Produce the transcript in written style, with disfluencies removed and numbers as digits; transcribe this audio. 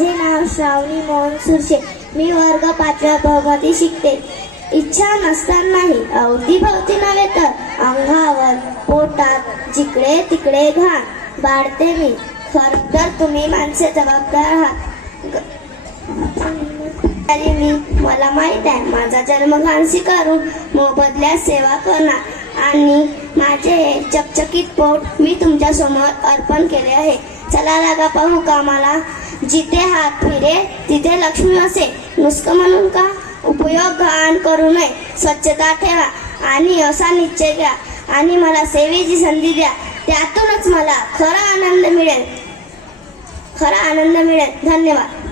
माझे नाव श्रावणी मोहन सुरशे. मी वर्ग 5व्या प्रगती शिकते. इच्छा नसतानाही अवतीभवती नव्हे तर अंगावर पोटात जिकडे तिकडे घाण बाळते मी. खरं तर तुम्ही माणसे जबाबदार आहात. मी मला माहित आहे माझा जन्म घाण स्वीकारून मोबदल्यात सेवा करणार आणि माझे हे चकचकीत पोट मी तुमच्या समोर अर्पण केले आहे. चला लागा पाहू कामाला. जिथे हात फिरे तिथे लक्ष्मी असे. नुसतं म्हणून का? उपयोग घाण करू नये, स्वच्छता ठेवा आणि असा निश्चय घ्या आणि मला सेवेची संधी द्या. त्यातूनच मला खरा आनंद मिळेल. धन्यवाद.